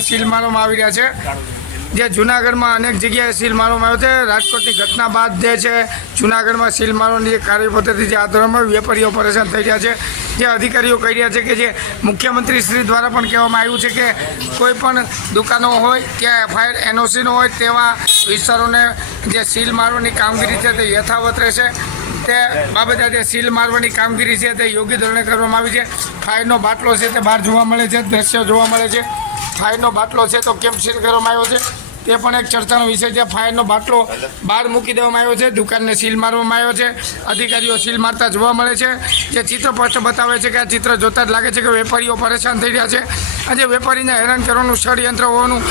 Seal મારવામાં આવી રહ્યા છે, જે જૂનાગઢમાં અનેક જગ્યાએ સીલ મારવામાં આવ્યો છે। રાજકોટની ઘટના બાદ જે છે જૂનાગઢમાં સીલ મારવાની કાર્ય પદ્ધતિ જે હાથ ધરવામાં વેપારીઓ પરેશાન થઈ રહ્યા છે। જે અધિકારીઓ કહી રહ્યા છે કે જે મુખ્યમંત્રી શ્રી દ્વારા પણ કહેવામાં આવ્યું છે કે કોઈ પણ દુકાનો હોય ત્યાં FIR NOC નો હોય તેવા વિસ્તારોને જે સીલ મારવાની કામગીરી છે તે યથાવત રહેશે। તે બાબતે જે સીલ મારવાની કામગીરી છે તે યોગ્ય ધોરણે કરવામાં આવી છે। ફાયરનો બાટલો છે તે બહાર જોવા મળે છે, દ્રશ્ય જોવા મળે છે। ફાયરનો બાટલો છે તો કેમ સીલ કરવામાં આવ્યો છે તે પણ એક ચર્ચાનો વિષય છે। ફાયરનો બાટલો બહાર મૂકી દેવામાં આવ્યો છે, દુકાનને સીલ મારવામાં આવ્યો છે, અધિકારીઓ સીલ મારતા જોવા મળે છે। જે ચિત્ર સ્પષ્ટ બતાવે છે કે આ ચિત્ર જોતા જ લાગે છે કે વેપારીઓ પરેશાન થઈ રહ્યા છે। આજે વેપારીને હેરાન કરવાનું ષડયંત્ર હોવાનું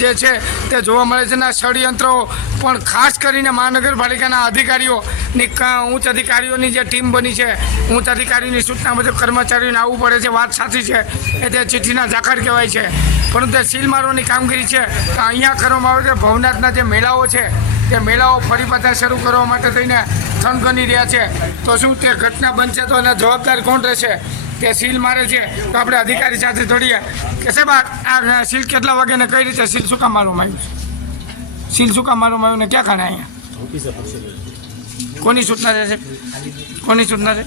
જે છે તે જોવા મળે છે। અને આ ષડયંત્રો પણ ખાસ કરીને મહાનગરપાલિકાના અધિકારીઓની ઉચ્ચ અધિકારીઓની જે ટીમ બની છે, ઉચ્ચ અધિકારીની સૂચના મુજબ કર્મચારીઓને આવવું પડે છે, વાત સાચી છે એ તે ચિઠ્ઠીના ઝાકળ કહેવાય છે। પરંતુ સીલ મારવાની કામગીરી છે તો અહીંયા કરવામાં આવે છે। ભવનાથના જે મેળાઓ છે તે મેળાઓ ફરી પાછા શરૂ કરવા માટે થઈને થનગની રહ્યા છે, તો શું તે ઘટના બનશે તો એના જવાબદાર કોણ રહેશે? તે સીલ મારે છે તો આપણે અધિકારી સાથે જોડીએ કે સાહેબ આ સીલ કેટલા વાગે ને કઈ રીતે સીલ શું કામ મારવામાં આવ્યું છે? સીલ શું કામ મારવામાં આવ્યું ને ક્યાં ખાને અહીંયા કોની સૂચના છે? કોની સૂચના છે?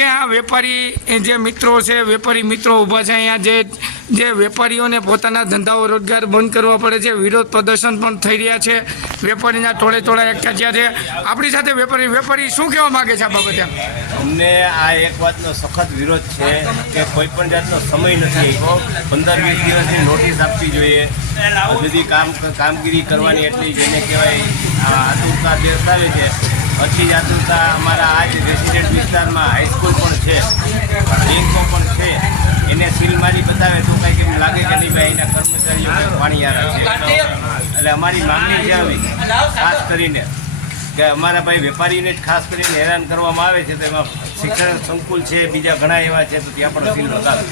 આ વેપારી જે મિત્રો છે, વેપારી મિત્રો ઊભા છે અહીંયા, જે વેપારીઓને પોતાના ધંધાઓ રોજગાર બંધ કરવા પડે છે, વિરોધ પ્રદર્શન પણ થઈ રહ્યા છે, વેપારીના ટોળે એક થયા છે। આપણી સાથે વેપારી શું કહેવા માગે છે આ બાબતે? અમને આ એક વાતનો સખત વિરોધ છે કે કોઈ પણ જાતનો સમય નથી, 15-20 દિવસની નોટિસ આપવી જોઈએ। બધી કામગીરી કરવાની એટલી જેને કહેવાય આતુરતા દર્શાવે છે, પછી જ આતુરતા અમારા આ જ રેસિડેન્ટ વિસ્તારમાં હાઈસ્કૂલ પણ છે, બેંકો પણ છે, એને સીલ મારી બતાવે તો કાંઈક એમ લાગે કે નહીં ભાઈ એના કર્મચારીઓ પાણીયારા છે। એટલે અમારી માંગણી છે આવી ખાસ કરીને કે અમારા ભાઈ વેપારીને જ ખાસ કરીને હેરાન કરવામાં આવે છે, તો એમાં શિક્ષણ સંકુલ છે, બીજા ઘણા એવા છે, તો ત્યાં પણ સીલ બતાવે।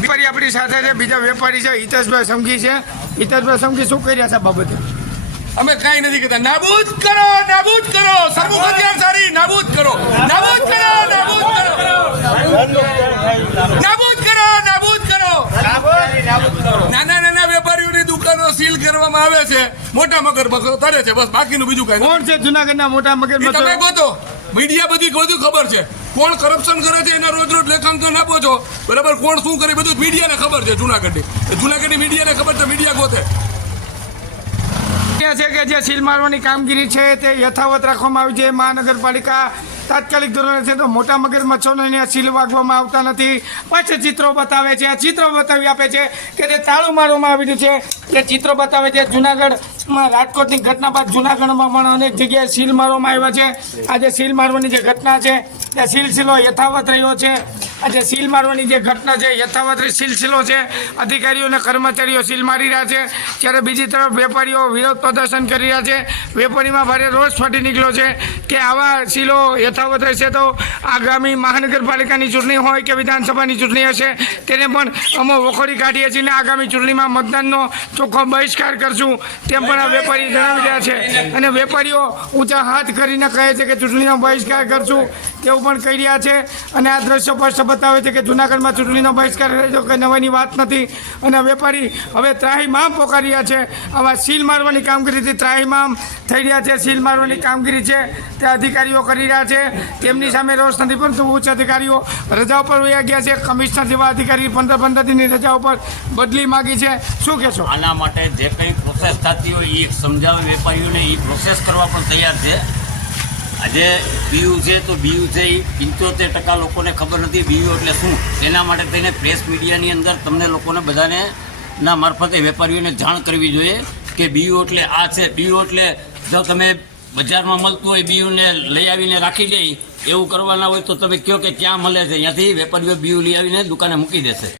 વેપારી આપણી સાથે છે, બીજા વેપારી છે, હિતેશભાઈ સમગી છે। હિતેશભાઈ સમગી શું કરી રહ્યા છે બાબતે? અમે કાંઈ નથી કહેતા, નાબૂદ કરો, નાબૂદ કરો, સમૂહ અત્યાચારી નાબૂદ કરો, નાબૂદ કરો, નાબૂદ કરો, નાબૂદ કરો, નાબૂદ કરો। નાના વેપારીઓની દુકાનો સીલ કરવામાં આવે છે, મોટા મગરમચ્છો તરે છે, બસ બાકીનું બીજું કઈ કોણ છે જૂનાગઢના મોટા મગરમચ્છો? તમે ગોતો, મીડિયા બધી બધું ખબર છે, કોણ કરપ્શન કરે છે એના રોજ લેખાંકન આપો છો, બરાબર? કોણ શું કરે બધું મીડિયાને ખબર છે। જૂનાગઢની મીડિયાને ખબર છે, મીડિયા ગોતે છે કે જે સીલ મારવાની કામગીરી છે તે યથાવત રાખવામાં આવી છે। મહાનગરપાલિકા તાત્કાલિક ધોરણે છે તો મોટા મગરમચ્છોને સીલ વાગવામાં આવતા નથી। પછી ચિત્રો બતાવે છે, ચિત્રો બતાવી આપે છે કે તે તાળું મારવામાં આવ્યું છે, તે ચિત્રો બતાવે છે। જૂનાગઢમાં રાજકોટની ઘટના બાદ જૂનાગઢમાં પણ અનેક જગ્યાએ સીલ મારવામાં આવ્યા છે। આજે સીલ મારવાની જે ઘટના છે તે સિલસિલો યથાવત રહ્યો છે। આજે સીલ મારવાની જે ઘટના છે યથાવત સિલસિલો છે, અધિકારીઓ અને કર્મચારીઓ સીલ મારી રહ્યા છે, ત્યારે બીજી તરફ વેપારીઓ વિરોધ પ્રદર્શન કરી રહ્યા છે। વેપારીમાં ભારે રોષ ફાટી નીકળ્યો છે કે આવા સીલો યથાવત રહેશે તો આગામી મહાનગરપાલિકાની ચૂંટણી હોય કે વિધાનસભાની ચૂંટણી હશે તેને પણ અમે વખોડી કાઢીએ છીએ ને આગામી ચૂંટણીમાં મતદાનનો ચોખ્ખો બહિષ્કાર કરશું તેમ પણ આ વેપારી જણાવી રહ્યા છે। અને વેપારીઓ ઊંચા હાથ કરીને કહે છે કે ચૂંટણીનો બહિષ્કાર કરશું તેવું પણ કહી રહ્યા છે। અને આ દ્રશ્યો સ્પષ્ટ બતાવે છે કે જૂનાગઢમાં ચૂંટણીનો બહિષ્કાર તો કંઈ નવાની વાત નથી। અને વેપારી હવે ત્રાહિમામ પોકારી રહ્યા છે, આવા સીલ મારવાની કામગીરીથી ત્રાહિમામ થઈ રહ્યા છે। સીલ મારવાની કામગીરી છે તે અધિકારીઓ કરી રહ્યા છે, તેમની સામે રોષ નથી, પરંતુ ઉચ્ચ અધિકારીઓ રજા ઉપર વયા ગયા છે। કમિશનર જેવા અધિકારી 15 દિનની રજા ઉપર બદલી માગી છે, શું કહેશો? આના માટે જે કંઈ પ્રોસેસ થતી હોય એ સમજાવે વેપારીઓને, એ પ્રોસેસ કરવા પણ તૈયાર છે। આજે બીયુ છે તો બીયુ છે એ 75% લોકોને ખબર નથી બીયુ એટલે શું। એના માટે થઈને પ્રેસ મીડિયાની અંદર તમને લોકોને બધાને ના મારફતે વેપારીઓને જાણ કરવી જોઈએ કે બીયુ એટલે આ છે। બીયુ એટલે જો તમે બજારમાં મળતું હોય બીયુને લઈ આવીને રાખી દે એવું કરવાના હોય તો તમે કહો કે ક્યાં મળે છે, ત્યાંથી વેપારીઓ બીયુ લઈ આવીને દુકાને મૂકી દેશે।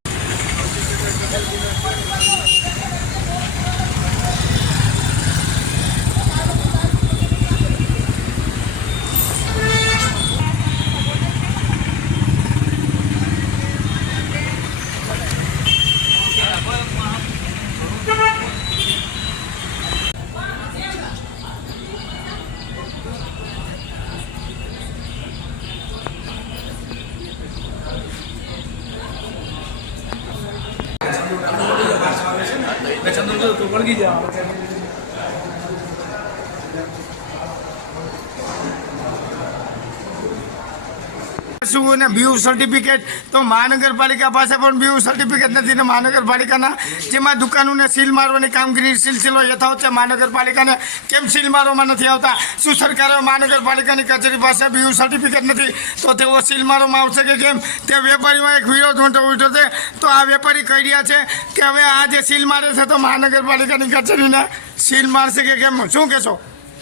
શું અને બીયુ સર્ટિફિકેટ તો મહાનગરપાલિકા પાસે પણ બીયુ સર્ટિફિકેટ નથી ને મહાનગરપાલિકાના જેમાં દુકાનોને સીલ મારવાની કામગીરી સિલસિલો યથાવત છે. મહાનગરપાલિકાને કેમ સીલ મારવામાં નથી આવતા? શું સરકારે મહાનગરપાલિકાની કચેરી પાસે બીયુ સર્ટિફિકેટ નથી તો તેઓ સીલ મારવામાં આવશે કે કેમ? તે વેપારીમાં એક વિરોધ ઉઠ્યો છે. તો આ વેપારી કહી રહ્યા છે કે હવે આ જે સીલ મારે છે તો મહાનગરપાલિકાની કચેરીને સીલ મારશે કે કેમ? શું કહેશો?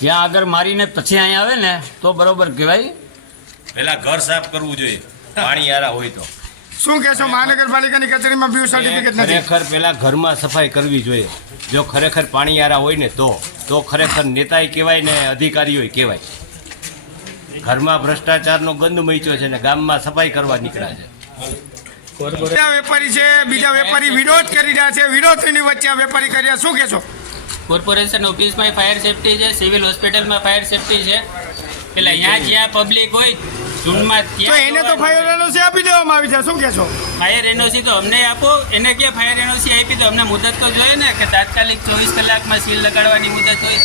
જ્યાં આગળ મારીને પછી અહીંયા આવે ને તો બરોબર કહેવાય. પહેલા ઘર સાફ કરવું જોઈએ પાણી યારા હોય તો. શું કહેશો? મહાનગરપાલિકાની કચેરીમાં બીયુ સર્ટિફિકેટ નથી. ખરેખર પહેલા ઘરમાં સફાઈ કરવી જોઈએ. જો ખરેખર પાણી યારા હોય ને તો ખરેખર નેતાએ કહેવાય ને અધિકારીઓ કહેવાય. ઘરમાં ભ્રષ્ટાચારનો ગંધ મચ્યો છે ને ગામમાં સફાઈ કરવા નીકળ્યા છે. બીજા વેપારી છે, બીજા વેપારી વિરોધ કરી રહ્યા છે. વિરોધની વચ્ચે આ વેપારી કરી રહ્યા. શું કહેશો? કોર્પોરેશન ઓફિસમાં ફાયર સેફટી છે, સિવિલ હોસ્પિટલમાં ફાયર સેફટી છે. એટલે અહીંયા જ્યાં પબ્લિક હોય ઝૂંડમાં તો એને તો ફાયર એનઓસી આપી દેવામાં આવી છે. શું કહેશો? ફાયર એનઓસી તો અમને આપો. એને ક્યાં ફાયર એનઓસી આપી તો અમને મુદત તો જોઈએ ને કે તાત્કાલિક 24 કલાકમાં સીલ લગાડવાની મુદત હોય.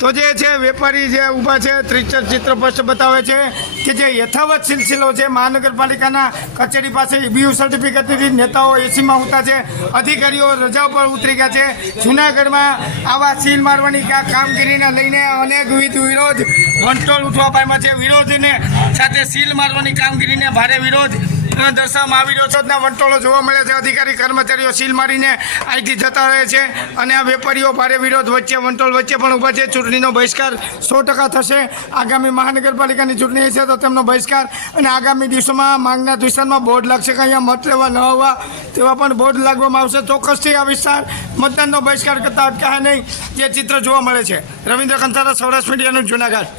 તો જે છે વેપારી જે ઊભા છે ચિત્ર સ્પષ્ટ બતાવે છે કે જે યથાવત સિલસિલો છે મહાનગરપાલિકાના કચેરી પાસે બીયુ સર્ટિફિકેટથી નેતાઓ એસીમાં ઉતા છે, અધિકારીઓ રજા પર ઉતરી ગયા છે. જૂનાગઢમાં આવા સીલ મારવાની કામગીરીને લઈને અનેકવિધ વિરોધ વંટોળ ઉઠવા પામ્યા છે. વિરોધને સાથે સીલ મારવાની કામગીરીને ભારે વિરોધ દર્શાવવામાં આવી રહ્યો છે. વંટોળો જોવા મળે છે. અધિકારી કર્મચારીઓ સીલ મારીને અહીંથી જતા રહે છે અને આ વેપારીઓ ભારે વિરોધ વચ્ચે વંટોળ વચ્ચે પણ ઊભા છે. ચૂંટણીનો બહિષ્કાર 100% થશે. આગામી મહાનગરપાલિકાની ચૂંટણી છે તો તેમનો બહિષ્કાર અને આગામી દિવસોમાં માંગનાથ વિસ્તારમાં બોર્ડ લાગશે કે અહીંયા મત લેવા ન આવવા તેવા પણ બોર્ડ લાગવામાં આવશે. ચોક્કસથી આ વિસ્તાર મતદાનનો બહિષ્કાર કરતા અટકાય નહીં જે ચિત્ર જોવા મળે છે. રવિન્દ્ર કંસારા, સૌરાષ્ટ્ર મીડિયાનું જૂનાગઢ.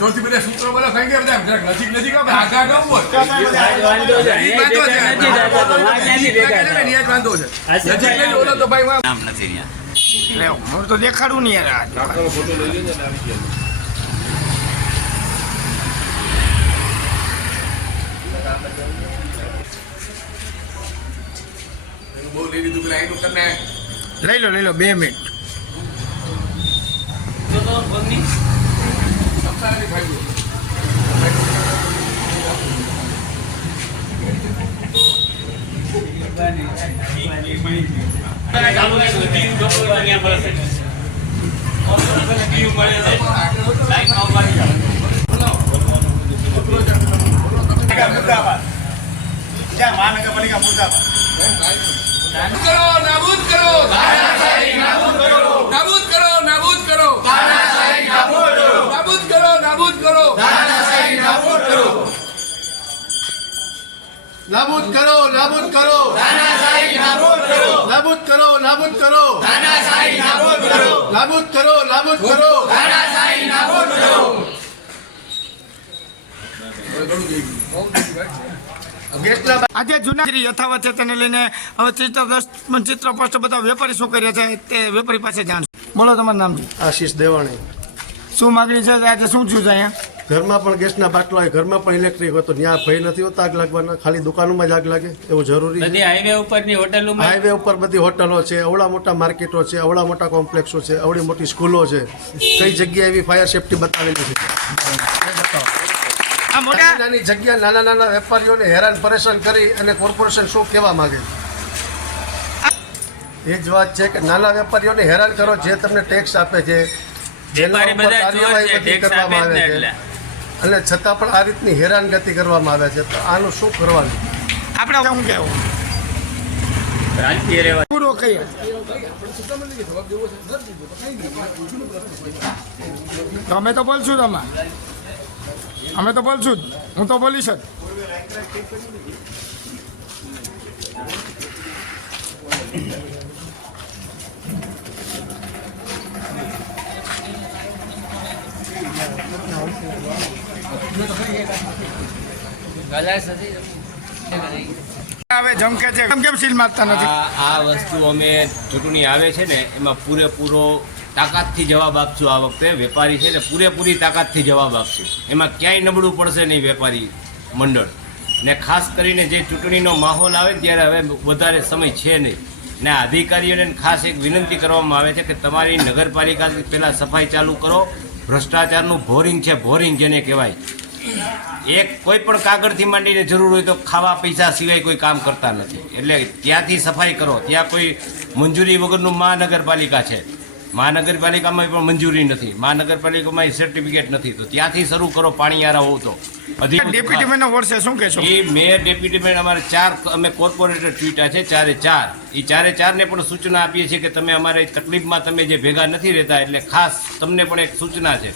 જોરથી બધા સૂત્રો બધા થઈ ગયા બધા નજીક નજીક આગા ગામ હોય નામ નથી અહીંયા. હું તો દેખાડું નહીં યાર. બહુ લઈ લીધું પેલા એનું તમને લઈ લો 2 મિનિટ. સપ્તાહની ખાઈ મહાનગરપાલિકા મુર્દાબાદ. નાબૂદ કરો નાબૂદ કરો નાબૂદ કરો નાબૂદ કરો નાબૂદ કરો નાબૂદ કરો નાબૂદ કરો નાબૂદ કરો નાબૂદ કરો નાબૂદ કરો નાબૂદ કરો નાબૂદ કરો નાબૂદ કરો નાબૂદ કરો આજે જૂનાગઢ યથાવત છે તેને લઈને હવે ચિત્ર સ્પષ્ટ બધા વેપારી શું કર્યા છે તે વેપારી પાસે જાણશું. બોલો તમારું નામ? આશીષ દેવાણી. શું માગણી છે આજે? શું થયું છે અહીંયા? ઘરમાં પણ ગેસના બાટલા હોય, ઘરમાં પણ ઇલેક્ટ્રિક હોય તો ત્યાં ભય નથી હોતા આગ લાગવાના? ખાલી દુકાનોમાં જ આગ લાગે એવું જરૂરી? બધી હાઈવે ઉપરની હોટલોમાં હાઈવે ઉપર બધી હોટલો છે, અવળા મોટા માર્કેટો છે, અવળા મોટા કોમ્પ્લેક્સો છે, અવળી મોટી સ્કૂલો છે. કઈ જગ્યાએ એવી ફાયર સેફટી બતાવેલી છે? આ મોટા નાની જગ્યા નાના નાના વેપારીઓને હેરાન પરેશાન કરી અને કોર્પોરેશન શું કહેવા માંગે? એ જ વાત છે કે નાના વેપારીઓને હેરાન કરો જે તમને ટેક્સ આપે છે, જેના ઉપર કાર્યવાહી બધી કરવામાં આવે છે અને છતાં પણ આ રીતની હેરાનગતિ કરવામાં આવે છે. તો આનું શું કરવાનું? આપણે શું કહેવું? રાજકીય રહેવા પૂરો કહીએ. તો અમે તો બોલશું તમે. અમે તો બોલશું જ. હું તો બોલીશ જ. હવે જમકે છે કેમ સીલ મારતા નથી? આ વસ્તુ અમે ચૂંટણી આવે છે ને એમાં પૂરેપૂરો તાકાતથી જવાબ આપશું. આ વખતે વેપારી છે ને પૂરેપૂરી તાકાતથી જવાબ આપશે. એમાં ક્યાંય નબળું પડશે નહીં વેપારી મંડળ. ને ખાસ કરીને જે ચૂંટણીનો માહોલ આવે ને ત્યારે હવે વધારે સમય છે નહીં. ને અધિકારીઓને ખાસ એક વિનંતી કરવામાં આવે છે કે તમારી નગરપાલિકાથી પહેલાં સફાઈ ચાલુ કરો. ભ્રષ્ટાચારનું ભોરિંગ છે, ભોરિંગ જેને કહેવાય. એક કોઈ પણ કાગળથી માંડીને જરૂર હોય તો ખાવા પૈસા સિવાય કોઈ કામ કરતા નથી. એટલે ત્યાંથી સફાઈ કરો. ત્યાં કોઈ મંજૂરી વગરનું મહાનગરપાલિકા છે. મહાનગરપાલિકામાં પણ મંજૂરી નથી, મહાનગરપાલિકામાં સર્ટિફિકેટ નથી. તો ત્યાંથી શરૂ કરો પાણીયારા હોવ તો. ડેપ્યુટી મેયરનો વોર્ડ છે, શું કહેશો? એ મેયર ડેપ્યુટી મેયર અમારે 4 અમે કોર્પોરેટર ચૂંટ્યા છે, 4 એ 4 પણ સૂચના આપીએ છીએ કે તમે અમારે તકલીફમાં તમે જે ભેગા નથી રહેતા, એટલે ખાસ તમને પણ એક સૂચના છે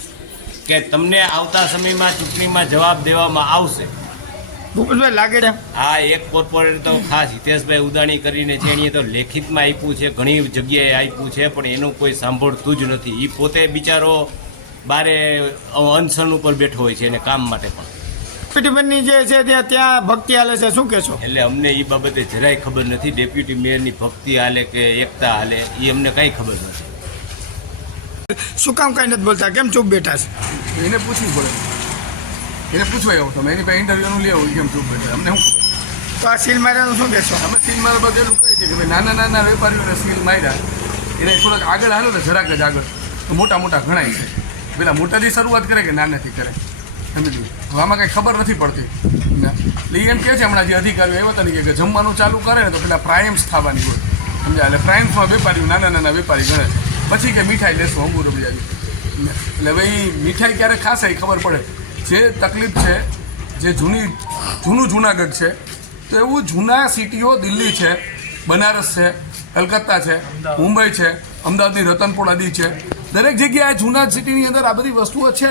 કે તમને આવતા સમયમાં ચૂંટણીમાં જવાબ દેવામાં આવશે. ભૂપેશભાઈ લાગે છે આ એક કોર્પોરેટર તો ખાસ હિતેશભાઈ ઉદાણી કરીને છે, એની તો લેખિતમાં આપ્યું છે, ઘણી જગ્યાએ આપ્યું છે, પણ એનું કોઈ સાંભળતું જ નથી. એ પોતે બિચારો બારે અનશન ઉપર બેઠો હોય છે એને કામ માટે પણ. ડેપ્યુટી મેયરની જે છે ત્યાં ભક્તિ હાલે છે, શું કહેશો? એટલે અમને એ બાબતે જરાય ખબર નથી. ડેપ્યુટી મેયરની ભક્તિ હાલે કે એકતા હાલે એ અમને કાંઈ ખબર નથી. શું કામ કાંઈ નથી બોલતા, કેમ ચૂપ બેઠા છે? એને પૂછવું પડે, એને પૂછવાય આવો તમે એની પાસે ઇન્ટરવ્યુનું લેવો કેમ ચૂપ બેઠા અમને શું. તો આ સીલ માર્યાનું શું કહેશો? અમે સીલ મારવા બધું એવું કહે છે કે ભાઈ નાના નાના વેપારીઓને સીલ માર્યા એને થોડાક આગળ હાલો ને જરાક જ આગળ તો મોટા મોટા ગણાય છે. પેલા મોટાથી શરૂઆત કરે કે નાનાથી કરે સમજી. હવે આમાં કંઈ ખબર નથી પડતી. એટલે એમ કહે છે હમણાં જે અધિકારીઓ એવા હતા કે જમવાનું ચાલુ કરે ને તો પેલા પ્રાઇમ્સ થવાની હોય સમજ્યા. એટલે પ્રાઇમ્સમાં વેપારીઓ નાના નાના વેપારી ગણે, પછી કે મીઠાઈ લેશું અંગૂરો બજાવી. એટલે ભાઈ મીઠાઈ ક્યારે ખાશે એ ખબર પડે. જે તકલીફ છે જે જૂનું જૂનાગઢ છે, તો એવું જૂના સિટીઓ દિલ્હી છે, બનારસ છે, કલકત્તા છે, મુંબઈ છે, અમદાવાદની રતનપુર આદિ છે. દરેક જગ્યાએ જૂના સિટીની અંદર આ બધી વસ્તુઓ છે.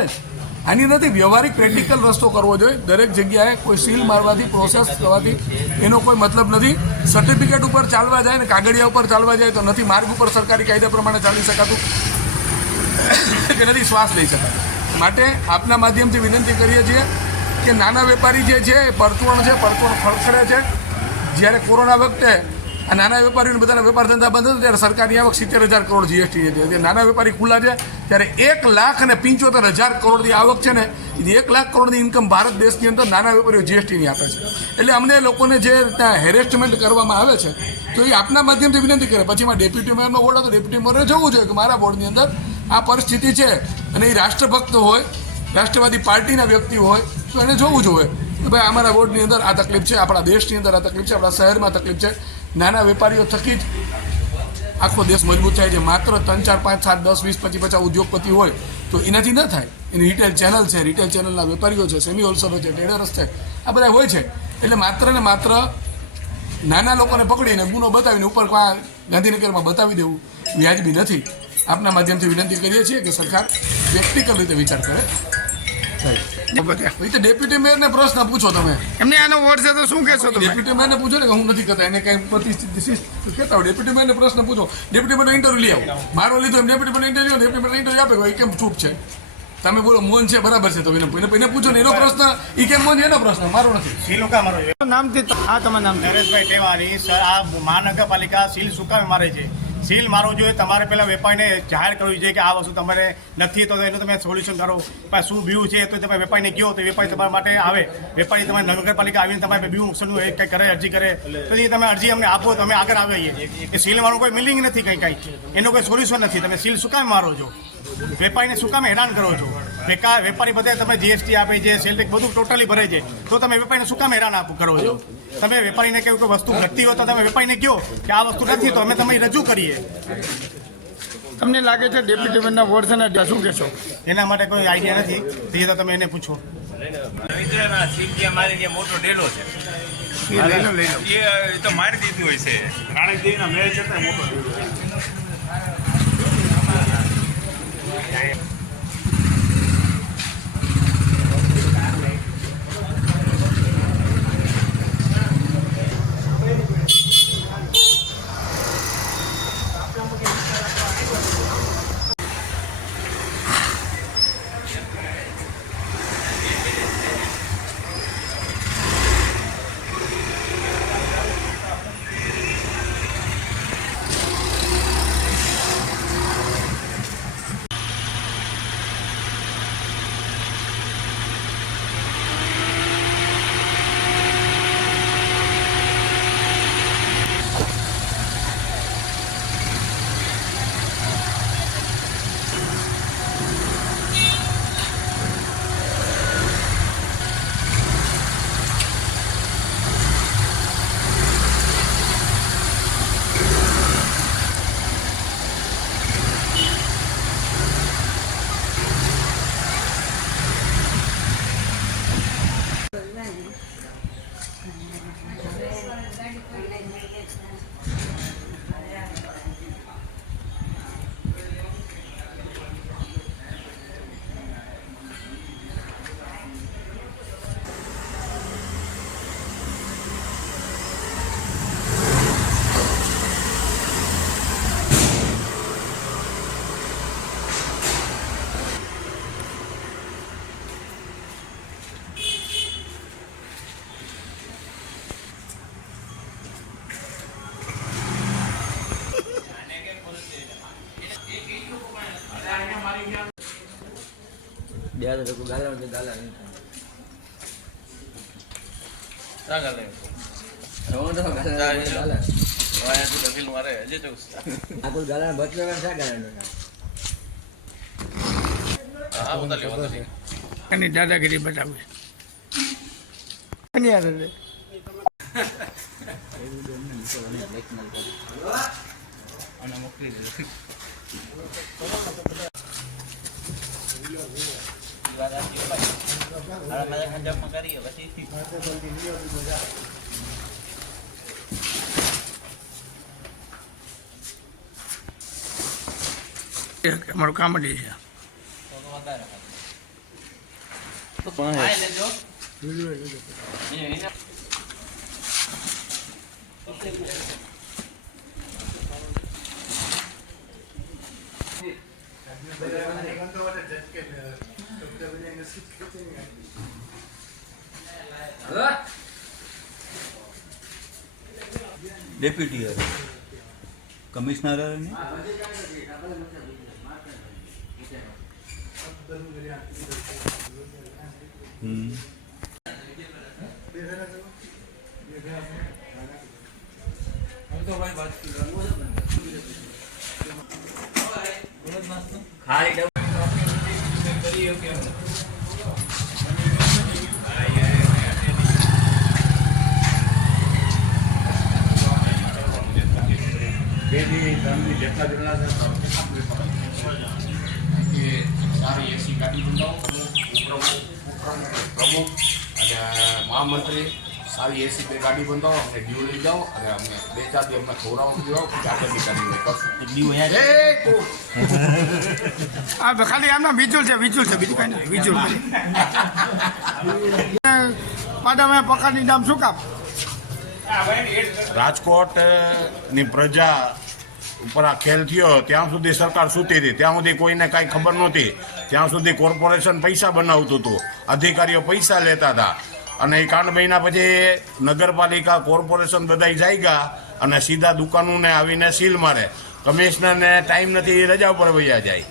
આની અંદરથી વ્યવહારિક પ્રેક્ટિકલ રસ્તો કરવો જોઈએ. દરેક જગ્યાએ કોઈ સીલ મારવાથી પ્રોસેસ કરવાથી એનો કોઈ મતલબ નથી. સર્ટિફિકેટ ઉપર ચાલવા જાય ને કાગળિયા ઉપર ચાલવા જાય તો નથી માર્ગ ઉપર સરકારી કાયદા પ્રમાણે ચાલી શકાતું કે નથી શ્વાસ લઈ શકાય. માટે આપના માધ્યમથી વિનંતી કરીએ છીએ કે નાના વેપારી જે છે એ પરચુરણ છે, પરચુરણ ખડખડે છે. જ્યારે કોરોના વખતે આ નાના વેપારીઓને બધાના વેપાર ધંધા બંધ હતો ત્યારે સરકારની આવક 70,000 કરોડ જીએસટી હતી. જે નાના વેપારી ખુલ્લા છે ત્યારે 1,75,000 કરોડની આવક છે ને, એ 1 લાખ કરોડની ઇન્કમ ભારત દેશની અંદર નાના વેપારીઓ જીએસટીની આપે છે. એટલે અમને લોકોને જે રીતના હેરેસમેન્ટ કરવામાં આવે છે તો એ આપના માધ્યમથી વિનંતી કરે. પછી એમાં ડેપ્યુટી મેયરનો વોર્ડ હતો, ડેપ્યુટી મેયરે જવું જોઈએ કે મારા વોર્ડની અંદર આ પરિસ્થિતિ છે અને એ રાષ્ટ્રભક્ત હોય, રાષ્ટ્રવાદી પાર્ટીના વ્યક્તિ હોય તો એને જોવું જોઈએ કે ભાઈ અમારા વોર્ડની અંદર આ તકલીફ છે, આપણા દેશની અંદર આ તકલીફ છે, આપણા શહેરમાં તકલીફ છે. નાના વેપારીઓ થકી જ આખો દેશ મજબૂત થાય છે. માત્ર 3, 4, 5, 7, 10, 20, 25, 50 ઉદ્યોગપતિ હોય તો એનાથી ન થાય. એની રિટેલ ચેનલ છે, રિટેલ ચેનલના વેપારીઓ છે, સેમી હોલસેલર છે, ટ્રેડર્સ છે, આ બધા હોય છે. એટલે માત્ર ને માત્ર નાના લોકોને પકડીને ગુનો બતાવીને ઉપર ગાંધીનગરમાં બતાવી દેવું વ્યાજબી નથી. આપના માધ્યમથી વિનંતી કરીએ છીએ કે સરકાર વ્યક્તિગત રીતે વિચાર કરે. તો ડેપ્યુટી મેયરને પ્રશ્ન પૂછો તમે. એમને આનો વોર્ડ છે તો શું કહેશો તમે? ડેપ્યુટી મેયરને પૂછો ને કે હું નથી કહેતા, એને કંઈ પરિસ્થિતિ કહેતા હોય ડેપ્યુટી મેયરને પ્રશ્ન પૂછો. ડેપ્યુટી મેયરનો ઇન્ટરવ્યુ લઈ આવો. મારો લીધો એમ ડેપ્યુટી મેયરનો ઇન્ટરવ્યુ, ડેપ્યુટી મેયરનો ઇન્ટરવ્યુ આપે કેમ ચૂપ છે. તમે બોલો મૌન છે બરાબર છે, તો એને પૂછો ને એનો પ્રશ્ન એ કેમ મૌન છે એનો પ્રશ્ન, મારો નથી. નામથી આ તમારું નામ? નરેશભાઈ ટેવાણી. આ મહાનગરપાલિકા સીલ શું કામ મારે છે? સીલ મારવું જોઈએ. તમારે પહેલાં વેપારીને જાહેર કરવું જોઈએ કે આ વસ્તુ તમારે નથી તો એનું તમે સોલ્યુશન કરો. શું બીવું છે તો તમે વેપારીને કહો તો વેપારી તમારા માટે આવે. વેપારી તમારી નગરપાલિકા આવીને તમારે બીવું નુકસાનનું કંઈ કરે, અરજી કરે તો એ તમે અરજી અમને આપો તો અમે આગળ આવીએ. એ સીલ મારવું કોઈ મિલિંગ નથી, કંઈ એનો કોઈ સોલ્યુશન નથી. તમે સીલ શું કામ મારો છો? વેપારીને શું કામ હેરાન કરો છો? વેપારી બધે તમે જીએસટી આપે છે, સેલ ટેક્સ બધું ટોટલી ભરે છે, તો તમે વેપારીને શું કામ હેરાન કરો છો? તમે વેપારીને કોઈ વસ્તુ ઘટતી હોય તો તમે વેપારીને કહો કે આ વસ્તુ નથી તો અમે તમે રજૂ કરીએ. તમને લાગે છે ડેપ્યુટી મેયરના વોર્ડ છે ને શું કહેશો? એના માટે કોઈ આઈડિયા નથી, એ તો તમે એને પૂછો. મારી જે મોટો ડેલો છે એ તો મારી દીધું હોય છે. રાણીદેવીના મેળ છે મોટો એની દાદાગીરી બતાવી એની યાર રે. અમારું કામડી છે. ડેપ્યુટી કમિશનર સારી એસી ગાડી બંધાવો પ્રમુખ અને મહામંત્રી સારી એસી બે ગાડી બંધાવો અમને દીવ લઈ જાઓ અને અમને 2-4 દી અમને ખવડાવો પીવડાવો આગળની ગાડી કરશું. આ ખાલી આમના વિજુલ છે બીજું કાંઈ નહીં. વિજુલ પાડામાં પકડની નામ શું કામ? રાજકોટની પ્રજા ઉપર આ ખેલ થયો ત્યાં સુધી સરકાર સૂતી હતી, ત્યાં સુધી કોઈને કાંઈ ખબર નહોતી. ત્યાં સુધી કોર્પોરેશન પૈસા બનાવતું હતું, અધિકારીઓ પૈસા લેતા હતા અને એ કાંડ મહિના પછી નગરપાલિકા કોર્પોરેશન બધાય જાગ્યા અને સીધા દુકાનોને આવીને સીલ મારે. કમિશનરને ટાઈમ નથી, રજા ઉપર વયા જાય.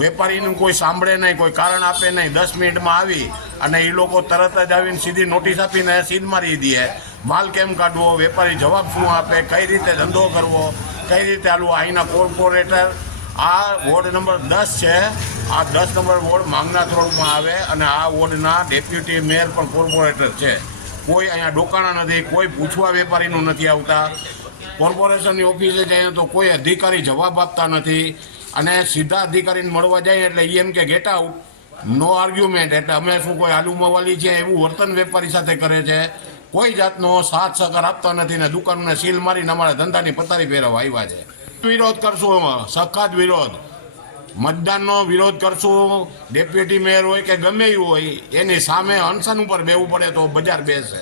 વેપારીનું કોઈ સાંભળે નહીં, કોઈ કારણ આપે નહીં. 10 મિનિટમાં આવી અને એ લોકો તરત જ આવીને સીધી નોટિસ આપીને સીલ મારી દે. માલ કેમ કાઢવો, વેપારી જવાબ શું આપે, કઈ રીતે ધંધો કરવો, કઈ રીતે હાલવું. અહીંના કોર્પોરેટર આ વોર્ડ નંબર 10 છે, આ 10 નંબર વોર્ડ માંગનાથ રોડમાં આવે અને આ વોર્ડના ડેપ્યુટી મેયર પણ કોર્પોરેટર છે. કોઈ અહીંયા ડોકાણા નથી, કોઈ પૂછવા વેપારીનું નથી આવતા. કોર્પોરેશનની ઓફિસે જઈએ તો કોઈ અધિકારી જવાબ આપતા નથી અને સીધા અધિકારીને મળવા જાય એટલે એમ કે ગેટ આઉટ, નો આર્ગ્યુમેન્ટ. એટલે અમે શું કોઈ આલુ મવાલી છે એવું વર્તન વેપારી સાથે કરે છે. કોઈ જાતનો સાથ સહકાર આપતા નથી ને દુકાનને સીલ મારીને અમારા ધંધાની પતારી ફેરવવા આવ્યા છે. વિરોધ કરશું, એમાં સખત વિરોધ, મતદાનનો વિરોધ કરશું. ડેપ્યુટી મેયર હોય કે ગમે એવું હોય એની સામે અનશન ઉપર બેવું પડે તો બજાર બેસે.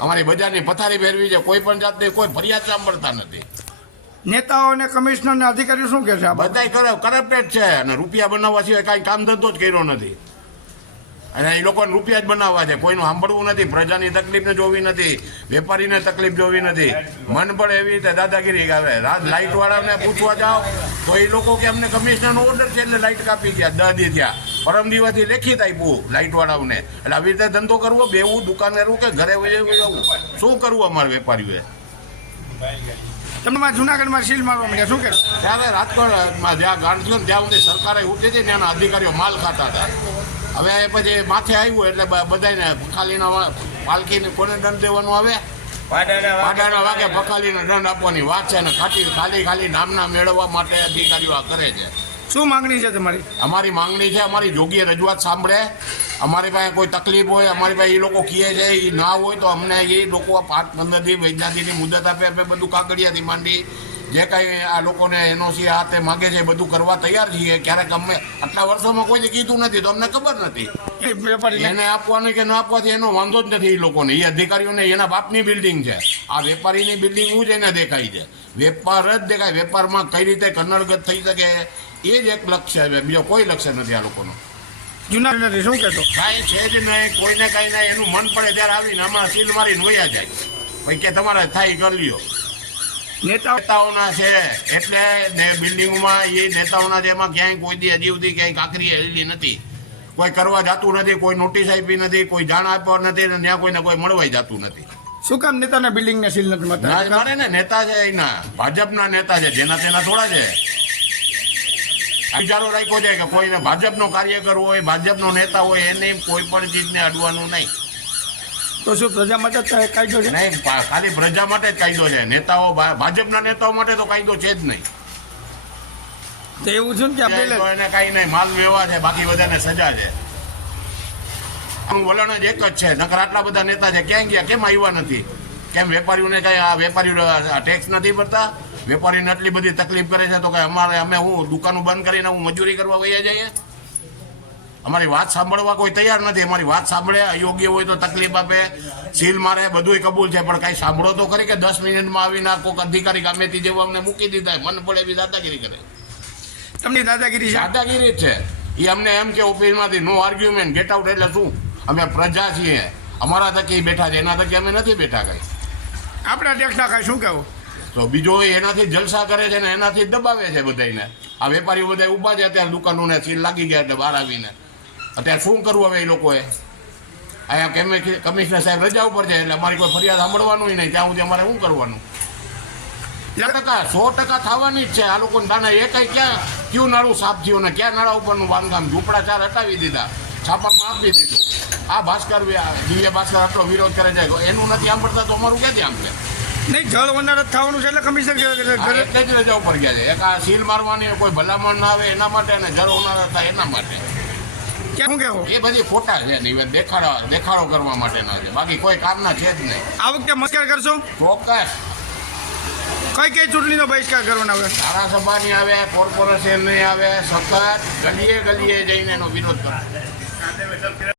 અમારી બજારની પથારી ફેરવી છે, કોઈ પણ જાતની કોઈ ફરિયાદ સાંભળતા નથી. નેતાઓ અને કમિશનર ને અધિકારીઓ શું કહે છે? બધાય કરપ્ટેડ છે અને રૂપિયા બનાવવા સિવાય કાંઈ કામ ધંધો જ કર્યો નથી. અને એ લોકોને રૂપિયા જ બનાવવા છે, કોઈનું સાંભળવું નથી, પ્રજાની તકલીફને જોવી નથી, વેપારીને તકલીફ જોવી નથી. મન પડે એવી રીતે દાદાગીરી આવે. રાત લાઇટવાળાને પૂછવા જાઓ તો એ લોકો કે અમને કમિશનરનો ઓર્ડર છે એટલે લાઇટ કાપી ગયા. 10 દી થયા, પરમ દિવસથી લેખિત આપ્યું લાઇટવાળાઓને. એટલે આવી રીતે ધંધો કરવો, બેવું દુકાને રહેવું કે ઘરે જવું, શું કરવું અમારે વેપારીઓએ? તમે જુનાગઢમાં સીલ મારવા માંડ્યા, શું કહેશો? ત્યારે રાજકોટમાં જ્યાં ગાંઠ થયો ને ત્યાં સુધી સરકારે ઉઠી હતી, ત્યાંના અધિકારીઓ માલ ખાતા હતા. હવે પછી માથે આવ્યું એટલે બધાને પખાલીના પાલખીને કોને દંડ દેવાનો આવે? પાડાના વાગે પખાલીને દંડ આપવાની વાત છે ને ખાલી નામના મેળવવા માટે અધિકારીઓ આ કરે છે. શું માંગણી છે તમારી? અમારી માંગણી છે, અમારી યોગ્ય રજૂઆત સાંભળે. અમારી પાસે કોઈ તકલીફ હોય, અમારી પાસે એ લોકો કહે છે એ ના હોય તો અમને એ લોકો 5-15 દી વૈજ્ઞાનિકની મુદત આપે. અમે બધું કાગળિયાથી માંડી જે કાંઈ આ લોકોને એનઓસી હાથે માગે છે બધું કરવા તૈયાર છીએ. ક્યારેક અમે આટલા વર્ષોમાં કોઈને કીધું નથી તો અમને ખબર નથી. એને આપવાનું કે ન આપવાથી એનો વાંધો જ નથી. એ લોકોને, એ અધિકારીઓને એના બાપની બિલ્ડિંગ છે. આ વેપારીની બિલ્ડિંગ જ એને દેખાય છે. વેપાર જ દેખાય. વેપારમાં કઈ રીતે કન્નડગત થઈ શકે એ જ એક લક્ષ્ય છે, બીજો કોઈ લક્ષ્ય નથી આ લોકોનો. જુનાગઢ શું કહેતો? કાંઈ છે જ નહીં, કોઈને કાંઈ નહીં. એનું મન પડે ત્યારે આવીને આમાં સીલ મારીને વયા જાય. પછી કે તમારે થાય કરી લ્યો. નેતાઓના છે એટલે બિલ્ડિંગોમાં એ નેતાઓના છે, એમાં ક્યાંય કોઈ દી હજી સુધી ક્યાંય કાંકરી હેલી નથી. કોઈ કરવા જતું નથી, કોઈ નોટિસ આપી નથી, કોઈ જાણ આપવા નથી, અને ત્યાં કોઈને કોઈ મળવાય જતું નથી. શું કામ નેતાને બિલ્ડિંગને સીલ નથી ના મારતા? મારે ને નેતા છે એના ભાજપના નેતા છે, જેના તેના થોડા છે. વિચારો રાખ્યો છે કે કોઈને ભાજપનો કાર્યકર હોય, ભાજપનો નેતા હોય, એને કોઈ પણ ચીજને અડવાનું નહીં. તો શું પ્રજા માટે જ કાયદો છે? નહીં, ખાલી પ્રજા માટે જ કાયદો છે. નેતાઓ ભાજપના નેતાઓ માટે તો કાયદો છે જ નહીં. તો એવું છે ને કે આપણે તો એને કાંઈ નહીં, માલ વ્યવહાર છે, બાકી બધાને સજા છે. આનું વલણ જ એક જ છે. નકર આટલા બધા નેતા છે, ક્યાં ગયા, કેમ આવ્યા નથી? કેમ વેપારીઓને કઈ આ વેપારીઓ ટેક્સ નથી ભરતા? વેપારીને આટલી બધી તકલીફ કરે છે તો કે અમે હું દુકાનો બંધ કરીને હું મજૂરી કરવા વયા જઈએ? અમારી વાત સાંભળવા કોઈ તૈયાર નથી. અમારી વાત સાંભળે, અયોગ્ય હોય તો તકલીફ આપે, સીલ મારે, બધુંય કબૂલ છે, પણ કાંઈ સાંભળો તો ખરી કે 10 મિનિટમાં આવીને કોઈક અધિકારી ગામેથી જેવું અમને મૂકી દીધા, મન પડે એવી દાદાગીરી કરે. તમને દાદાગીરી છે? દાદાગીરી જ છે. એ અમને એમ કે ઓફિસમાંથી નો આર્ગ્યુમેન્ટ, ગેટ આઉટ. એટલે શું? અમે પ્રજા છીએ, અમારા થકી બેઠા છે, એના થકી અમે નથી બેઠા કઈ. આપણા ટેક્સના કાંઈ શું કહેવું? તો બીજો એનાથી જલસા કરે છે ને એનાથી દબાવે છે બધાને. આ વેપારીઓ બધા ઊભા છે અત્યારે દુકાનોને સીલ લાગી ગયા એટલે બહાર આવીને. અત્યારે શું કરવું હવે એ લોકોએ? અહીંયા કમિશનર સાહેબ રજા ઉપર છે એટલે અમારી કોઈ ફરિયાદ સાંભળવાનું નહીં. ત્યાં સુધી અમારે શું કરવાનું? 100% થવાની જ છે. આ લોકો નાના એ કઈ ક્યાં કયું નાળું સાફ થયું ને ક્યાં નાળા ઉપરનું બાંધકામ, ઝૂંપડા 4 હટાવી દીધા, છાપામાં આપી દીધું. આ ભાસ્કર દિવ્ય ભાસ્કર આટલો વિરોધ કરે છે, એનું નથી સાંભળતા તો અમારું ક્યાંથી સાંભળે? નહીં, જળ વનારત થવાનું છે એટલે કમિશનર એટલે જ રજા ઉપર ગયા છે. એક આ સીલ મારવાની કોઈ ભલામણ ના આવે એના માટે અને જળ વનારત થાય એના માટે. શું કહેવું? એ બધી ખોટા છે, દેખાડો કરવા માટેના છે, બાકી કોઈ કામના છે જ નહીં. આ વખતે બહિષ્કાર કરશો? ચોક્કસ. કઈ ચૂંટણીનો બહિષ્કાર કરવાનો આવે? ધારાસભાની આવે, કોર્પોરેશનની આવે, સખત ગલીએ ગલીએ જઈને એનો વિરોધ કરો.